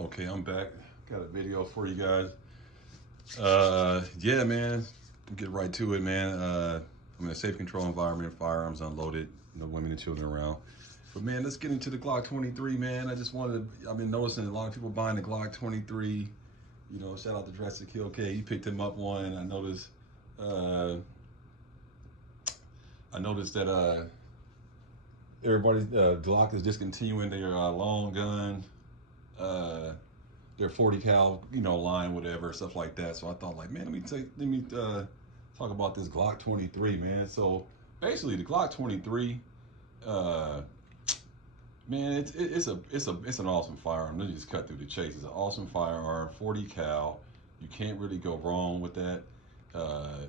Okay, I'm back. Got a video for you guys. Yeah, man. Get right to it, man. I'm in a safe control environment. Firearms unloaded. No women and children around. But man, let's get into the Glock 23, man. I've been noticing a lot of people buying the Glock 23. You know, shout out to Dress to Kill K. He picked him up one. Uh, I noticed that everybody, Glock is discontinuing their long gun. Uh, their 40 cal, line, whatever, stuff like that. So I thought, like, man, let me talk about this Glock 23, man. So basically, the Glock 23, uh, man, it's an awesome firearm. Let me just cut through the chase. It's an awesome firearm, 40 cal. You can't really go wrong with that.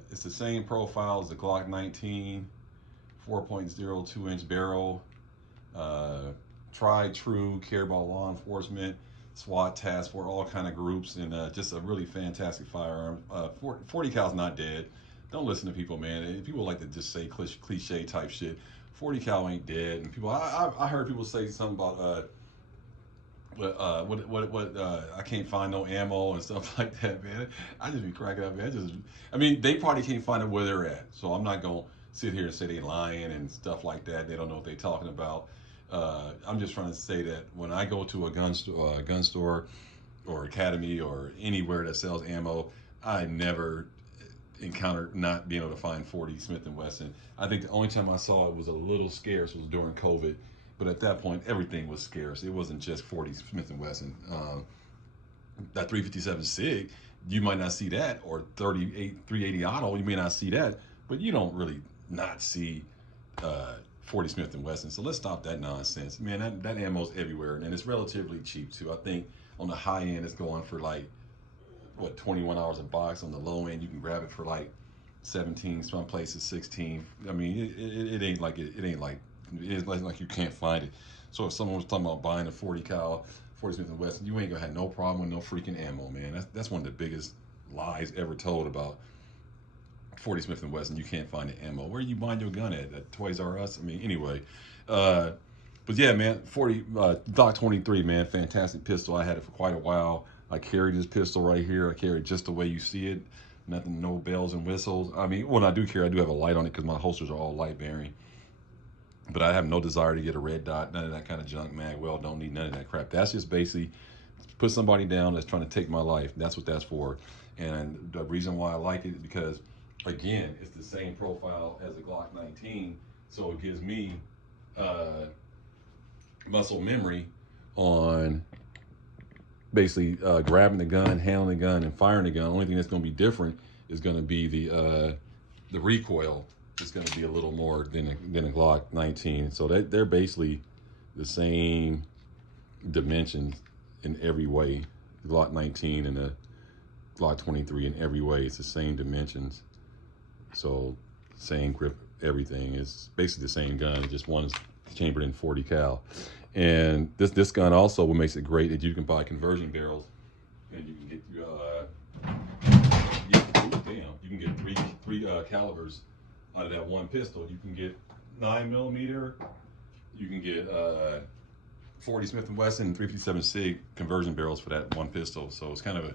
It's the same profile as the Glock 19, 4.02-inch barrel. Tried, true, care about law enforcement, SWAT task for all kind of groups, and just a really fantastic firearm. 40 cal's not dead. Don't listen to people, man. People like to just say cliche type shit. 40 cal ain't dead. And people, I heard people say something about I can't find no ammo and stuff like that, man. I just be cracking up, man. I mean, they probably can't find it where they're at. So I'm not gonna sit here and say they lying and stuff like that. They don't know what they're talking about. I'm just trying to say that when I go to a gun store or academy or anywhere that sells ammo, I never encountered not being able to find 40 Smith & Wesson. I think the only time I saw it was a little scarce was during COVID, but at that point everything was scarce. It wasn't just 40 Smith & Wesson. That 357 SIG, you might not see that, or 380 Auto, you may not see that, but you don't really not see 40 Smith & Wesson. So let's stop that nonsense. Man, that ammo's everywhere, and it's relatively cheap too. I think on the high end it's going for like, what, $21 a box. On the low end you can grab it for like 17, some places 16. I mean, it ain't like it's like you can't find it. So if someone was talking about buying a 40 cal 40 Smith & Wesson, you ain't gonna have no problem with no freaking ammo, man. That's one of the biggest lies ever told about 40 Smith & Wesson. You can't find the ammo. Where you buying your gun at Toys R Us? I mean, anyway. But yeah, man, 40 Glock 23, man, fantastic pistol. I had it for quite a while. I carry this pistol right here. I carry it just the way you see it. Nothing, no bells and whistles. I mean, when I do carry, I do have a light on it because my holsters are all light bearing. But I have no desire to get a red dot, none of that kind of junk. Mag well, don't need none of that crap. That's just basically put somebody down that's trying to take my life. That's what that's for. And the reason why I like it is because, again, it's the same profile as the Glock 19, so it gives me muscle memory on basically grabbing the gun, handling the gun, and firing the gun. The only thing that's going to be different is going to be the recoil. It's going to be a little more than a Glock 19. So they're basically the same dimensions in every way. The Glock 19 and the Glock 23 in every way. It's the same dimensions. So same grip, everything. It's basically the same gun. Just one's chambered in 40 cal. And this gun also, what makes it great is you can buy conversion barrels, and you can get you can get three calibers out of that one pistol. You can get 9mm. You can get 40 Smith & Wesson and 357 SIG conversion barrels for that one pistol. So it's kind of a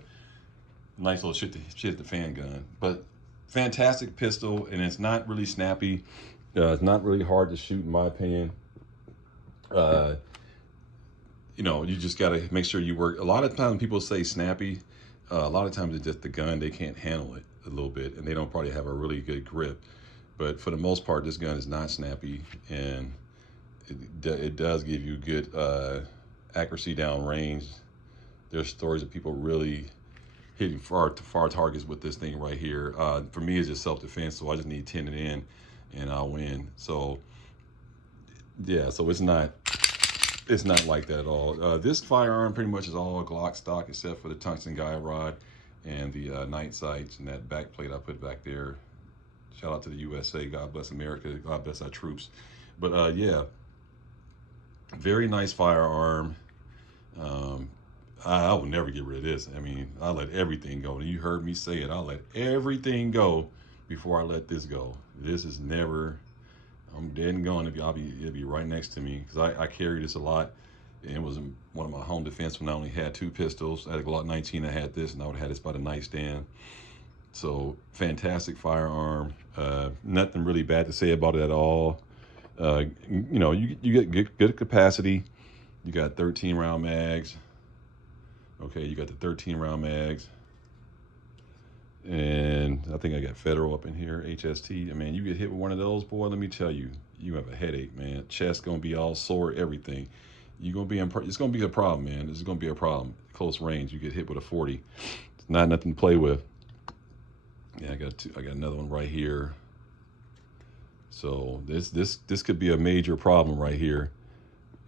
nice little shit the fan gun. But fantastic pistol, and it's not really snappy. It's not really hard to shoot, in my opinion. You just got to make sure you work. A lot of times people say snappy. A lot of times it's just the gun. They can't handle it a little bit, and they don't probably have a really good grip. But for the most part, this gun is not snappy, and it does give you good accuracy down range. There's stories of people really hitting far targets with this thing right here. For me, it's just self-defense, so I just need 10 it in, and I'll win. So yeah, so it's not like that at all. This firearm pretty much is all Glock stock except for the tungsten guide rod and the night sights and that back plate I put back there. Shout out to the USA. God bless America. God bless our troops. But yeah, very nice firearm. I will never get rid of this. I mean, I let everything go. You heard me say it. I'll let everything go before I let this go. This is never, I'm dead and gone. It'll be right next to me because I carry this a lot. And it was in one of my home defense when I only had 2 pistols. I had a Glock 19, I had this, and I would have had this by the nightstand. So fantastic firearm. Nothing really bad to say about it at all. You know, you get good capacity. You got 13 round mags. Okay, you got the 13 round mags. And I think I got Federal up in here, HST. I mean, you get hit with one of those, boy, let me tell you, you have a headache, man. Chest gonna be all sore, everything. You're gonna be it's gonna be a problem, man. This is gonna be a problem. Close range, you get hit with a 40. It's not nothing to play with. Yeah, I got another one right here. So this could be a major problem right here.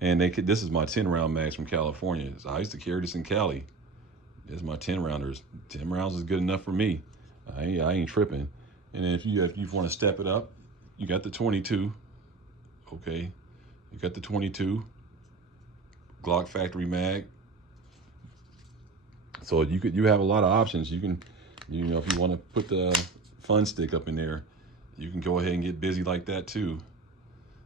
And this is my 10 round mags from California. So I used to carry this in Cali. This is my 10 rounders. 10 rounds is good enough for me. I ain't tripping. And then if you want to step it up, you got the 22. Okay, you got the 22 Glock factory mag. So you have a lot of options. You can, you know, if you want to put the fun stick up in there, you can go ahead and get busy like that too.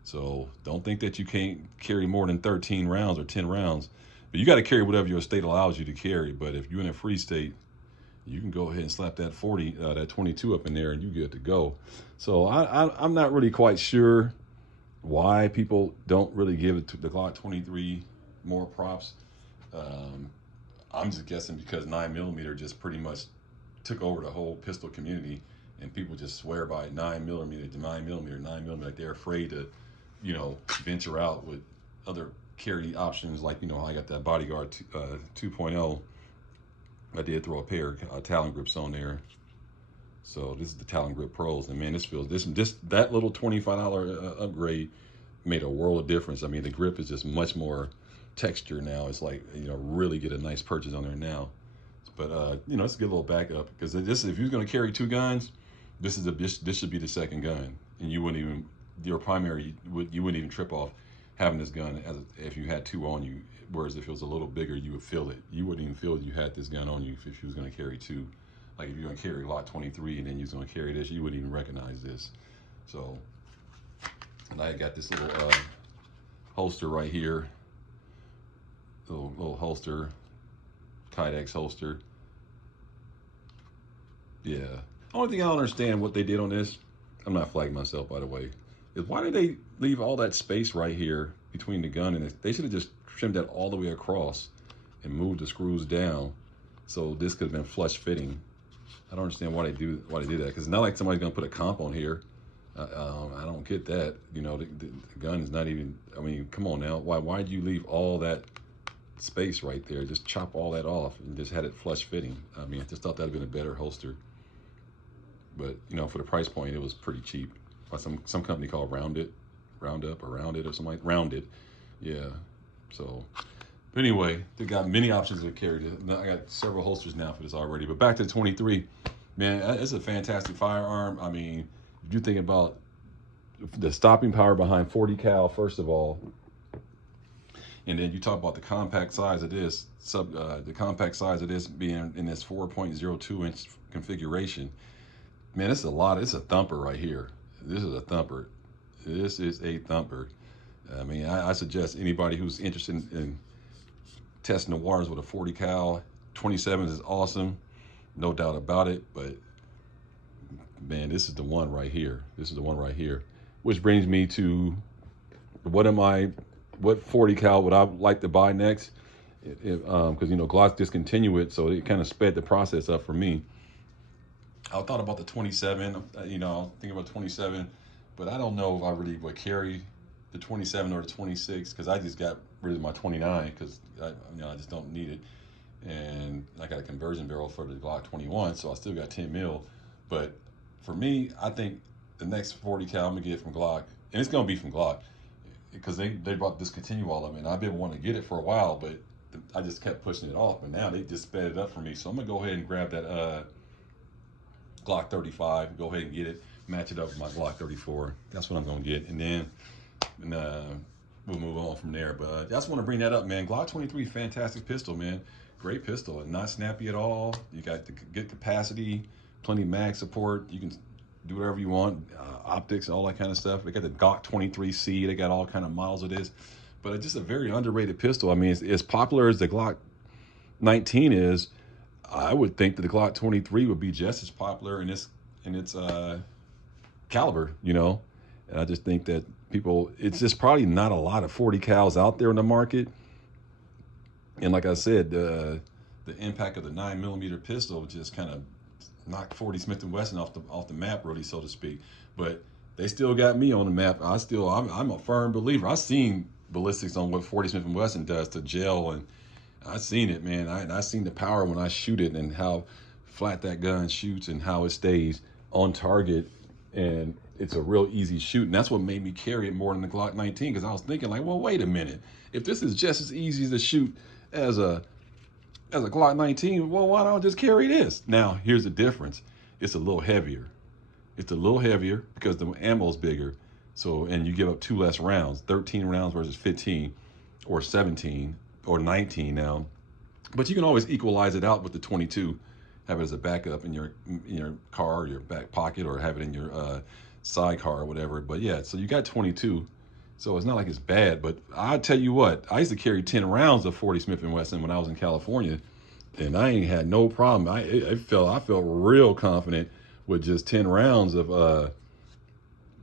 So don't think that you can't carry more than 13 rounds or 10 rounds. But you got to carry whatever your state allows you to carry. But if you're in a free state, you can go ahead and slap that 40, that 22 up in there, and you good to go. So I'm not really quite sure why people don't really give it to the Glock 23 more props. I'm just guessing because 9mm just pretty much took over the whole pistol community, and people just swear by 9mm to 9mm. Like they're afraid to, you know, venture out with other carry options. Like, you know, I got that Bodyguard 2.0. I did throw a pair of Talon grips on there. So this is the Talon Grip Pros, and man, that little $25 upgrade made a world of difference. I mean, the grip is just much more texture now. It's like, you know, really get a nice purchase on there now. But you know, let's get a little backup, because if you're going to carry 2 guns, this should be the second gun, and you wouldn't even you wouldn't even trip off having this gun if you had 2 on you. Whereas if it was a little bigger, you would feel it. You wouldn't even feel you had this gun on you if you was going to carry 2. Like if you're going to carry Glock 23 and then you're going to carry this, you wouldn't even recognize this. So, and I got this little holster right here. Little holster, Kydex holster. Yeah. Only thing I don't understand what they did on this, I'm not flagging myself, by the way, is why did they leave all that space right here between the gun and it? They should have just trimmed that all the way across and moved the screws down so this could have been flush fitting. I don't understand why they did that, because it's not like somebody's gonna put a comp on here. I don't get that. You know, the gun is not even, I mean, come on now. Why'd you leave all that space right there? Just chop all that off and just had it flush fitting. I mean, I just thought that'd been a better holster. But you know, for the price point, it was pretty cheap by some company called Rounded or something like Rounded. Yeah. So, but anyway, they got many options to carry. I got several holsters now for this already. But back to the 23, man, it's a fantastic firearm. I mean, if you're thinking about the stopping power behind 40 cal, first of all, and then you talk about the compact size of this, the compact size of this being in this 4.02 inch configuration. Man, it's a lot. It's a thumper right here. This is a thumper. This is a thumper. I mean, I suggest anybody who's interested in testing the waters with a 40 cal, 27 is awesome, no doubt about it. But man, this is the one right here. This is the one right here. Which brings me to what 40 cal would I like to buy next? Because you know, Glock discontinued it, so it kind of sped the process up for me. I thought about the 27, you know, thinking about 27, but I don't know if I really would carry the 27 or the 26, because I just got rid of my 29 because I just don't need it, and I got a conversion barrel for the Glock 21, so I still got 10 mil. But for me, I think the next 40 cal I'm gonna get from Glock, and it's gonna be from Glock, because they about to discontinue all of it, and I've been wanting to get it for a while, but I just kept pushing it off. But now they just sped it up for me, so I'm gonna go ahead and grab that Glock 35, go ahead and get it, match it up with my Glock 34. That's what I'm gonna get, and then we'll move on from there. But I just want to bring that up, man. Glock 23, fantastic pistol, man. Great pistol, and not snappy at all. You got the good capacity, plenty of mag support. You can do whatever you want, optics, all that kind of stuff. They got the Glock 23C. They got all kind of models of this. but it's just a very underrated pistol. I mean, it's as popular as the Glock 19 is. I would think that the Glock 23 would be just as popular in its caliber, you know. And I just think that people, it's just probably not a lot of 40 cals out there in the market. And like I said, the impact of the 9mm pistol just kind of knocked 40 Smith and Wesson off the map, really, so to speak. But they still got me on the map. I'm a firm believer. I've seen ballistics on what 40 Smith and Wesson does to gel, and I've seen it, man. I seen the power when I shoot it, and how flat that gun shoots, and how it stays on target, and it's a real easy shoot. And that's what made me carry it more than the Glock 19, because I was thinking like, well, wait a minute, if this is just as easy to shoot as a Glock 19, well, why don't I just carry this? Now, here's the difference. It's a little heavier. It's a little heavier because the ammo's bigger. So, and you give up 2 less rounds, 13 rounds versus 15 or 17 or 19 now. But you can always equalize it out with the 22. Have it as a backup in your car or your back pocket, or have it in your sidecar or whatever. But yeah, so you got 22. So it's not like it's bad, but I tell you what, I used to carry 10 rounds of 40 Smith & Wesson when I was in California, and I ain't had no problem. I felt real confident with just 10 rounds of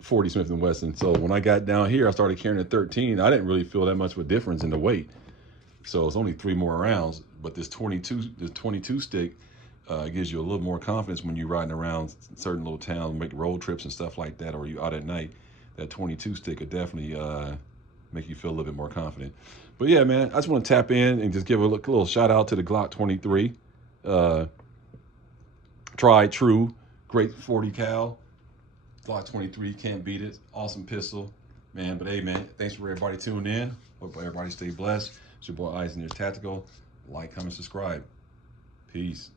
40 Smith & Wesson. So when I got down here, I started carrying a 13. I didn't really feel that much of a difference in the weight. So it's only 3 more rounds, but this 22 stick gives you a little more confidence when you're riding around certain little towns, make road trips and stuff like that, or you out at night. That 22 stick could definitely make you feel a little bit more confident. But yeah, man, I just want to tap in and just give a little shout out to the Glock 23. Tried, true, great 40 cal. Glock 23, can't beat it. Awesome pistol, man. But hey, man, thanks for everybody tuning in. Hope everybody stay blessed. It's your boy Eisen here, Tactical. Like, comment, subscribe. Peace.